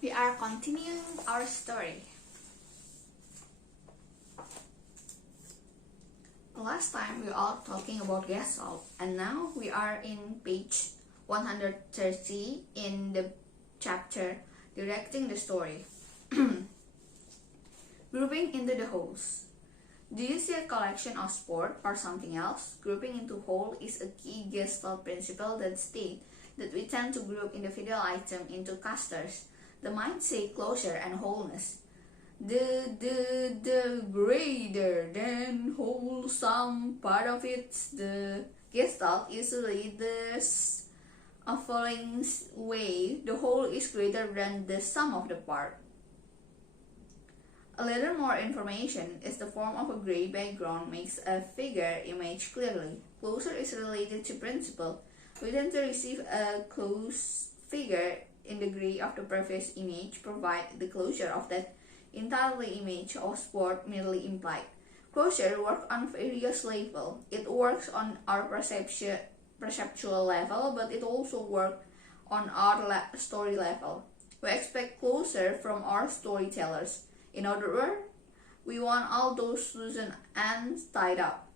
We are continuing our story. Last time we are talking about Gestalt, and now we are in page 130 in the chapter Directing the Story. Grouping into the wholes. Do you see a collection of sport or something else? Grouping into whole is a key Gestalt principle that states that we tend to group individual items into clusters. The mind say closure and wholeness. The greater than wholesome part of it, the Gestalt usually this following way: the whole is greater than the sum of the part. A little more information is the form of a gray background makes a figure image clearly. Closure is related to principle. We tend to receive a close figure in the gray of the previous image, provide the closure of that entirely image of sport merely implied. Closure works on various levels. It works on our perceptual level, but it also works on our story level. We expect closure from our storytellers. In other words, we want all those loose ends tied up.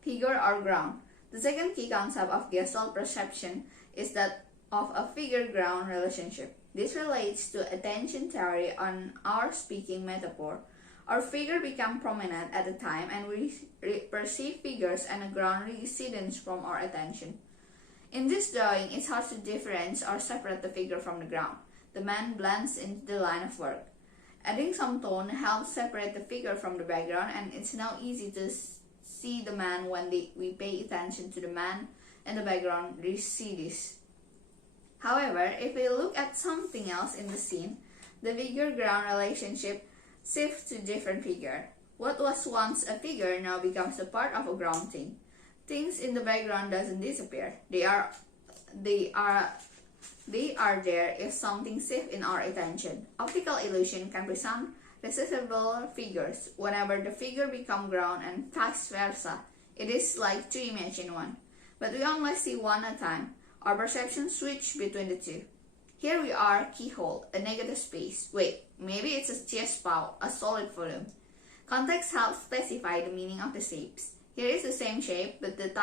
Figure or ground. The second key concept of Gestalt perception is that of a figure-ground relationship. This relates to attention theory on our speaking metaphor. Our figure become prominent at the time, and we perceive figures and a ground recedence from our attention. In this drawing, it's hard to differentiate or separate the figure from the ground. The man blends into the line of work. Adding some tone helps separate the figure from the background, and it's now easy to see the man when we pay attention to the man and the background recedes. However, if we look at something else in the scene, the figure-ground relationship shifts to different figure. What was once a figure now becomes a part of a ground thing. Things in the background doesn't disappear. They are there if something shifts in our attention. Optical illusion can present resistible figures. Whenever the figure becomes ground and vice versa, it is like two images in one. But we only see one at a time. Our perception switch between the two. Here we are, keyhole, a negative space. Wait, maybe it's a chest spout, a solid volume. Context helps specify the meaning of the shapes. Here is the same shape, but it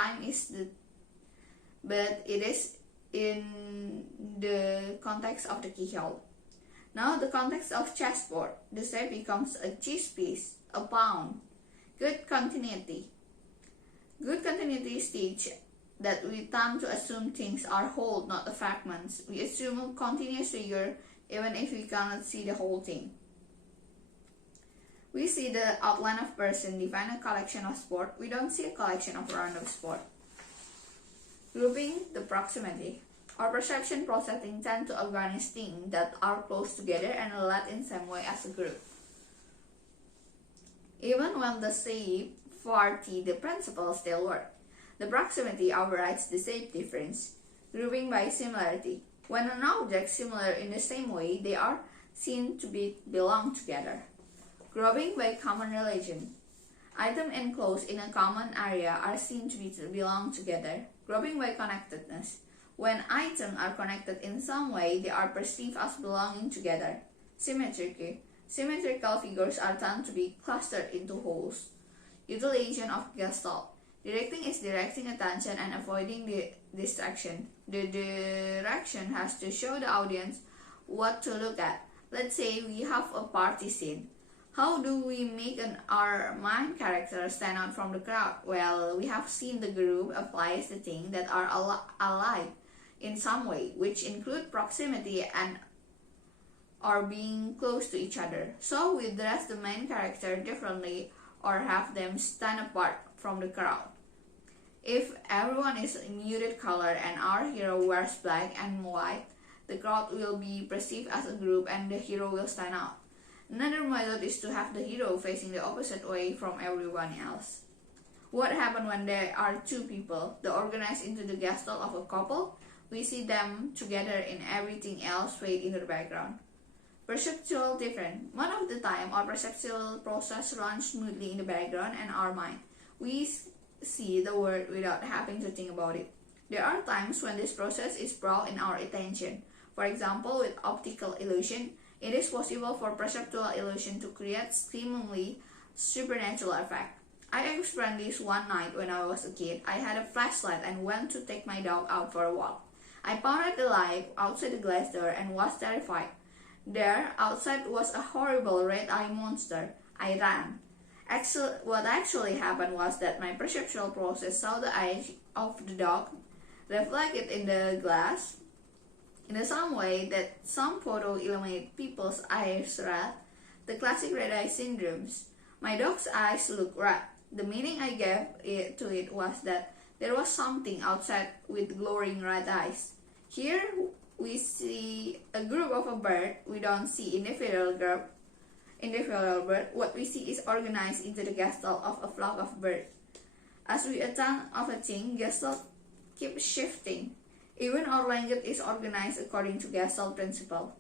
is in the context of the keyhole. Now the context of chessboard. The shape becomes a chess piece, a pawn. Good continuity. Good continuity stage that we tend to assume things are whole, not the fragments. We assume a continuous figure even if we cannot see the whole thing. We see the outline of person, define a collection of sport. We don't see a collection of random sport. Grouping the proximity. Our perception processing tend to organize things that are close together and relate in some way as a group. Even when the shape party, the principle still works. The proximity overrides the shape difference. Grouping by similarity. When an object similar in the same way, they are seen to belong together. Grouping by common relation. Items enclosed in a common area are seen to belong together. Grouping by connectedness. When items are connected in some way, they are perceived as belonging together. Symmetry. Symmetrical figures are tend to be clustered into wholes. Utilization of Gestalt. Directing is directing attention and avoiding the distraction. The direction has to show the audience what to look at. Let's say we have a party scene. How do we make our main character stand out from the crowd? Well, we have seen the group applies the things that are alike in some way, which include proximity and or being close to each other. So we dress the main character differently or have them stand apart from the crowd. If everyone is a muted color and our hero wears black and white, the crowd will be perceived as a group and the hero will stand out. Another method is to have the hero facing the opposite way from everyone else. What happens when there are two people? They organize into the gestalt of a couple. We see them together in everything else fade into the background. Perceptual difference. Most of the time, our perceptual process runs smoothly in the background and our mind. We see the word without having to think about it. There are times when this process is brought in our attention. For example, with optical illusion, it is possible for perceptual illusion to create seemingly supernatural effect. I experienced this one night when I was a kid. I had a flashlight and went to take my dog out for a walk. I pointed the light outside the glass door and was terrified. There, outside, was a horrible red-eye monster. I ran. What actually happened was that my perceptual process saw the eyes of the dog reflected in the glass in the same way that some photo illuminate people's eyes red, the classic red-eye syndromes. My dog's eyes looked red. The meaning I gave to it was that there was something outside with glowing red eyes. Here we see a group of a bird. We don't see individual bird. What we see is organized into the gestalt of a flock of birds. As we attend of a thing, gestalt keeps shifting. Even our language is organized according to gestalt principle.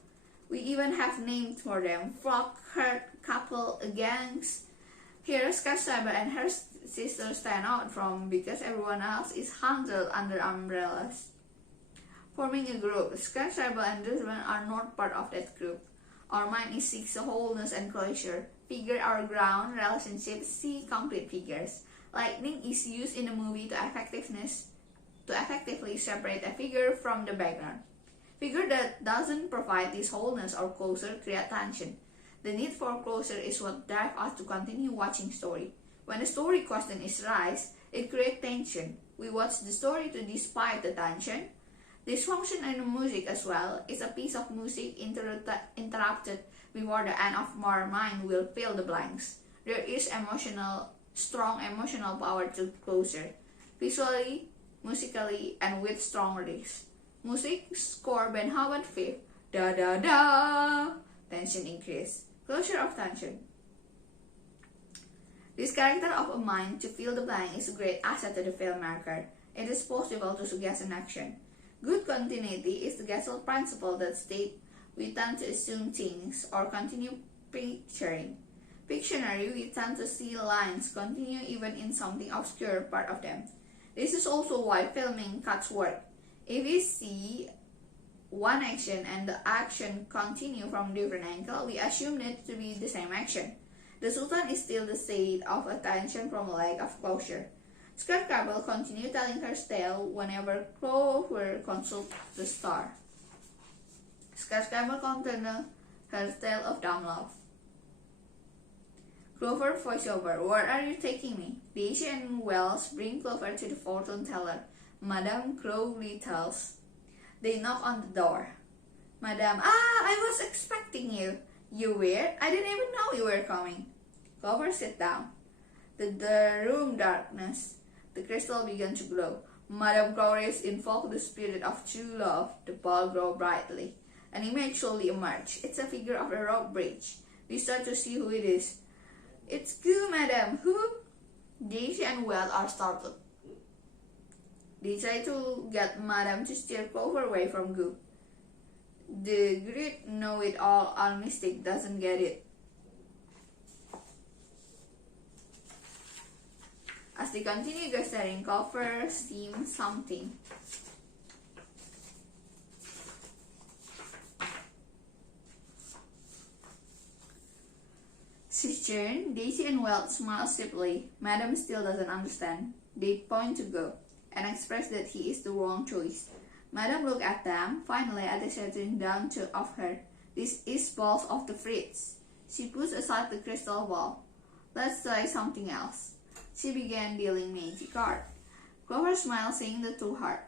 We even have names for them: flock, herd, couple, gangs. Here, Scarsaber and her sister stand out from because everyone else is huddled under umbrellas. Forming a group, Scarsaber and Dusman are not part of that group. Our mind seeks wholeness and closure. Figure our ground relationships see complete figures. Lightning is used in a movie to effectively separate a figure from the background. Figure that doesn't provide this wholeness or closure create tension. The need for closure is what drives us to continue watching story. When a story question is raised, it creates tension. We watch the story to despite the tension. This function in music as well is a piece of music interrupted before the end of our mind will fill the blanks. There is strong emotional power to closure, visually, musically, and with strong lyrics. Music score Beethoven 5th, da da da, tension increase, closure of tension. This character of a mind to fill the blank is a great asset to the filmmaker. It is possible to suggest an action. Good continuity is the Gestalt principle that states we tend to assume things or continue picturing. Pictionary, we tend to see lines continue even in something obscure part of them. This is also why filming cuts work. If we see one action and the action continue from different angle, we assume it to be the same action. The Sultan is still the state of attention from a lack of closure. Scarecrow continued telling her tale whenever Clover consulted the star. Scarecrow continued her tale of dumb love. Clover voiceover: "Where are you taking me?" Daisy and Wells bring Clover to the fortune teller, Madame Crowley tells. They knock on the door. Madame: I was expecting you. You were? I didn't even know you were coming. Clover sit down. The room darkness. The crystal began to glow. Madame Crowley invoked the spirit of true love. The ball grew brightly. An image slowly emerged. It's a figure of a rock bridge. We start to see who it is. It's Goo, Madame. Who? Daisy and Wells are startled. They try to get Madame to steer Clover away from Goo. The great know-it-all mystic doesn't get it. As they continue gathering, Clover seems something. She turned. Daisy and Wells smile sleepily. Madame still doesn't understand. They point to Go and express that he is the wrong choice. Madame looked at them, finally at the setting down of her. This is balls of the Fritz. She puts aside the crystal ball. Let's try something else. She began dealing magic cards. Clover smiled, saying the true heart.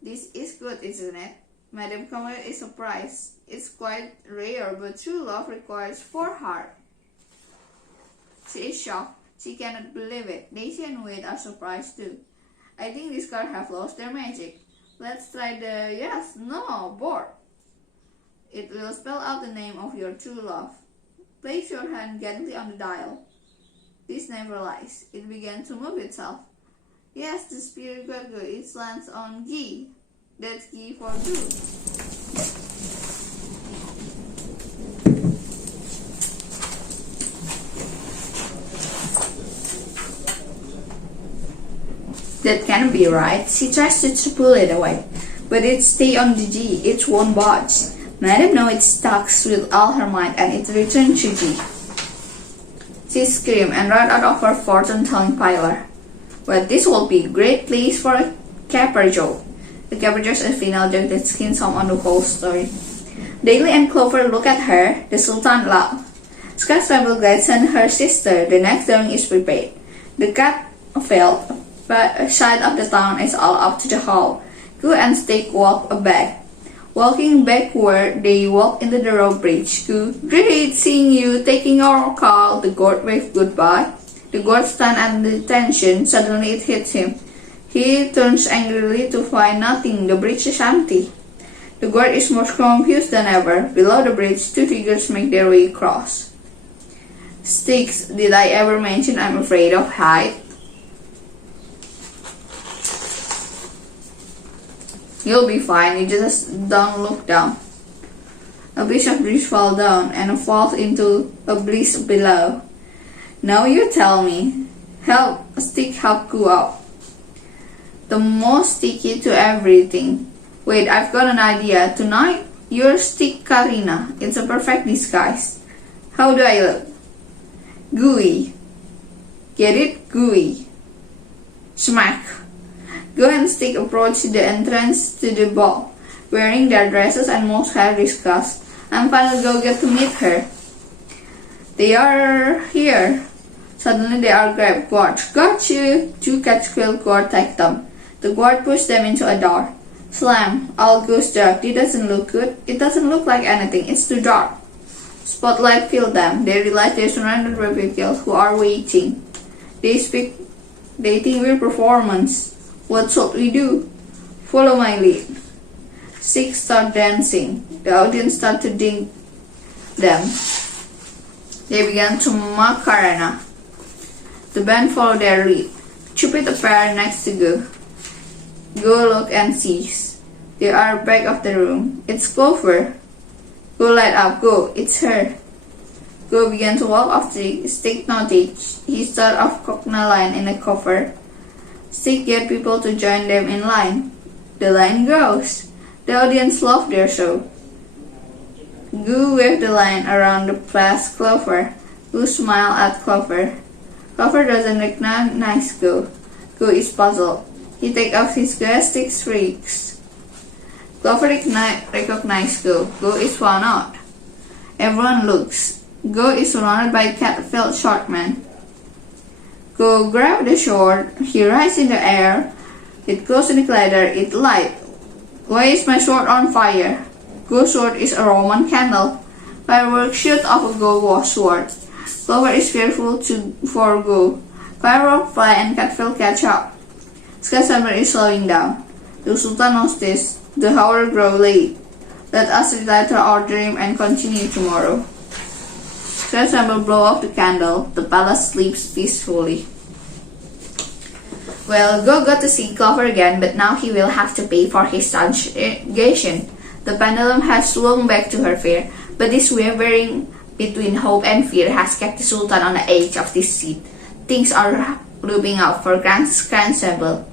This is good, isn't it? Madame Clover is surprised. It's quite rare, but true love requires 4 hearts. She is shocked. She cannot believe it. Daisy and Wade are surprised too. I think these cards have lost their magic. Let's try the yes, no board. It will spell out the name of your true love. Place your hand gently on the dial. This never lies. It began to move itself. Yes, the spirit Gregor, it lands on G. That's G for good. That can't be right. She tries to pull it away. But it stay on the G, it won't budge. Madam know it stucks with all her might and it returned to G. She screamed and ran out of her fortune-telling parlor. Well, this will be a great place for a caper joke. The caper jokes a final joke that skins some on the whole story. Daly and Clover look at her, the Sultan laughed. Scrabble glides and her sister, the next drawing is prepared. The cat felt side of the town is all up to the hall. Goo and Stick walk back. Walking backward, they walk into the road bridge. Goo, great seeing you, taking our call. The guard waved goodbye. The guard stand at attention. Suddenly it hits him. He turns angrily to find nothing. The bridge is empty. The guard is more confused than ever. Below the bridge, two figures make their way across. Sticks, did I ever mention I'm afraid of height? You'll be fine, you just don't look down. A piece of bridge falls down and falls into a breeze below. Now you tell me. Help, Stick help Goo up. The most sticky to everything. Wait, I've got an idea. Tonight, you're Stick Karina. It's a perfect disguise. How do I look? Gooey. Get it? Gooey. Smack. Goo and Stick approach the entrance to the ball, wearing their dresses and most have discussed, and finally Goo get to meet her. They are here. Suddenly they are grabbed. Guard, got you! Two catch Quill guard take them. The guard pushed them into a door. Slam! All goes dark. It doesn't look good. It doesn't look like anything. It's too dark. Spotlight filled them. They realize they're surrounded by people who are waiting. They speak. They think we're performance. What should we do? Follow my lead. Six start dancing. The audience start to ding them. They began to Macarena. The band followed their lead. Cupid appeared next to Goo. Goo look and sees. They are back of the room. It's Clover. Goo light up. Go, it's her. Goo began to walk off the Stick noticed. He started off Cockna line in a cover. Stick get people to join them in line. The line grows. The audience loved their show. Goo waved the line around the place Clover. Goo smiled at Clover. Clover doesn't recognize Goo. Goo is puzzled. He takes off his glass Stick's freaks. Clover recognizes Goo. Goo is found out. Everyone looks. Goo is surrounded by cat-filled short men. Goo grabs the sword. He rises in the air. It goes in the glider. It light. Why is my sword on fire? Goo's sword is a Roman candle. Fireworks shoot off a Goo's sword. Clover is fearful for Goo. Fireworks fly and Catfield catch up. Skysummer is slowing down. The Sultan knows this. The hour grows late. Let us relight our dream and continue tomorrow. Skysummer blow off the candle. The palace sleeps peacefully. Well, Goo got to see Clover again, but now he will have to pay for his subjugation. The pendulum has swung back to her fear, but this wavering between hope and fear has kept the Sultan on the edge of this seat. Things are looping out for Grand Ensemble.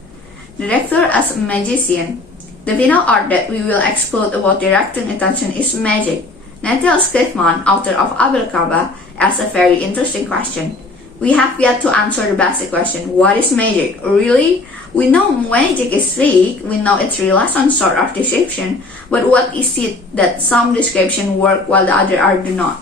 Director as a magician. The final art that we will explore about directing attention is magic. Nathaniel Schiffman, author of Abracaba, asks a very interesting question. We have yet to answer the basic question, what is magic? Really? We know magic is fake, we know it relies on sort of deception, but what is it that some description work while the other are do not?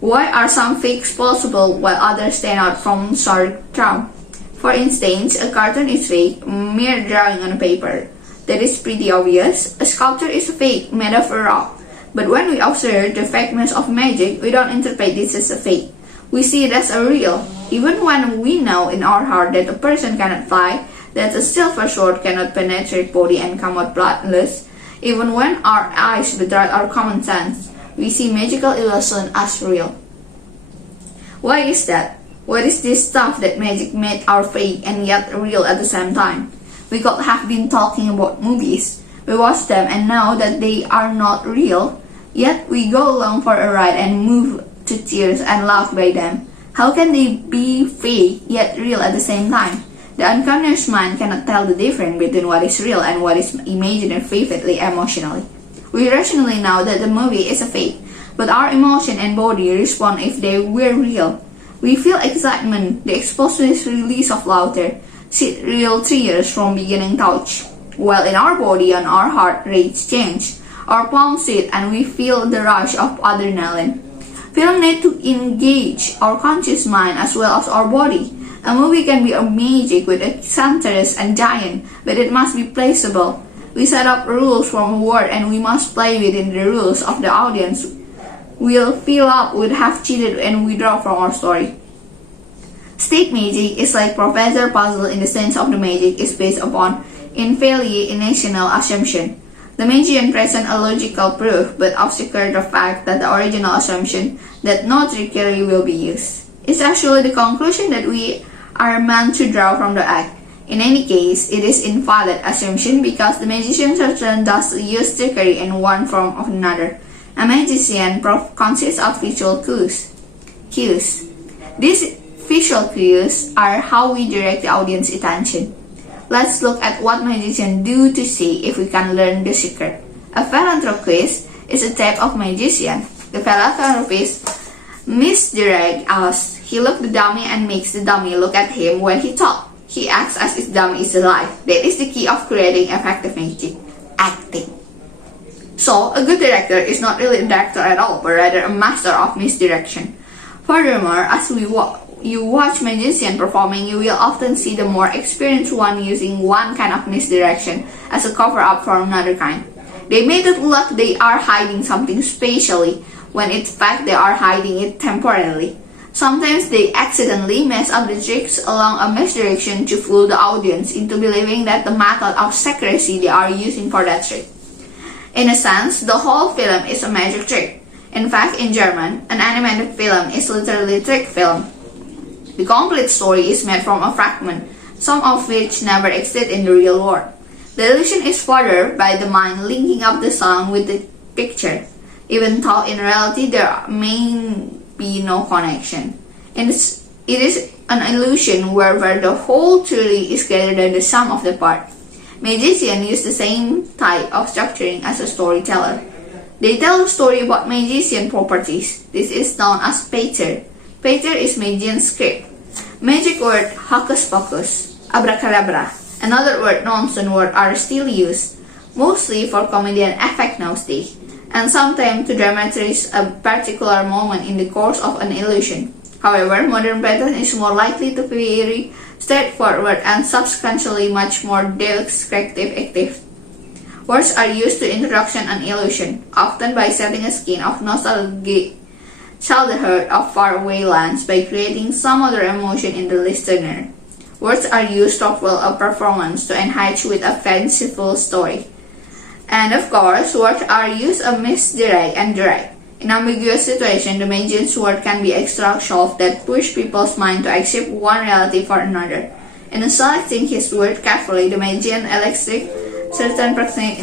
Why are some fakes possible while others stand out from sort charm? For instance, a cartoon is fake, mere drawing on a paper. That is pretty obvious. A sculpture is fake, made of a rock. But when we observe the fakeness of magic, we don't interpret this as a fake. We see it as a real. Even when we know in our heart that a person cannot fly, that a silver sword cannot penetrate body and come out bloodless, even when our eyes betray our common sense, we see magical illusion as real. Why is that? What is this stuff that magic made our fake and yet real at the same time? We could have been talking about movies. We watch them and know that they are not real, yet we go along for a ride and move to tears and laugh by them. How can they be fake yet real at the same time? The unconscious mind cannot tell the difference between what is real and what is imagined vividly emotionally. We rationally know that the movie is a fake, but our emotion and body respond if they were real. We feel excitement, the explosive release of laughter, see real tears from beginning touch, while in our body and our heart rates change. Our palms sweat and we feel the rush of adrenaline. Film need to engage our conscious mind as well as our body. A movie can be a magic with eccentricities and giant, but it must be placeable. We set up rules from a word and we must play within the rules of the audience. We'll fill up with half cheated and withdraw from our story. State magic is like Professor Puzzle in the sense of the magic is based upon initial assumption. The magician presents a logical proof but obscures the fact that the original assumption that no trickery will be used. It's actually the conclusion that we are meant to draw from the act. In any case, it is invalid assumption because the magician certainly does use trickery in one form or another. A magician consists of visual cues. These visual cues are how we direct the audience's attention. Let's look at what magicians do to see if we can learn the secret. A philanthropist is a type of magician. The philanthropist misdirects us. He looks the dummy and makes the dummy look at him when he talks. He acts as if dummy is alive. That is the key of creating effective magic. Acting. So, a good director is not really a director at all, but rather a master of misdirection. Furthermore, as you watch magicians performing, you will often see the more experienced one using one kind of misdirection as a cover-up for another kind. They make it look they are hiding something spatially, when in fact they are hiding it temporarily. Sometimes they accidentally mess up the tricks along a misdirection to fool the audience into believing that the method of secrecy they are using for that trick. In a sense, the whole film is a magic trick. In fact, in German, an animated film is literally a trick film. The complete story is made from a fragment, some of which never exist in the real world. The illusion is furthered by the mind linking up the sound with the picture, even though in reality there may be no connection. It is an illusion where the whole truly is greater than the sum of the parts. Magicians use the same type of structuring as a storyteller. They tell a story about magician properties. This is known as pater. Pater is magician script. Magic word hocus pocus, abracadabra, and other nonsense words are still used, mostly for comedian effect nowadays, and sometimes to dramatize a particular moment in the course of an illusion. However, modern pattern is more likely to be very straightforward and substantially much more descriptive. Words are used to introduction an illusion, often by setting a skin of nostalgic childhood of faraway lands by creating some other emotion in the listener. Words are used to fill a performance to enhance with a fanciful story. And of course, words are used to misdirect and direct. In ambiguous situations, the magician's word can be extra sharp that push people's mind to accept one reality for another. In selecting his word carefully, the magician elicits certain proximity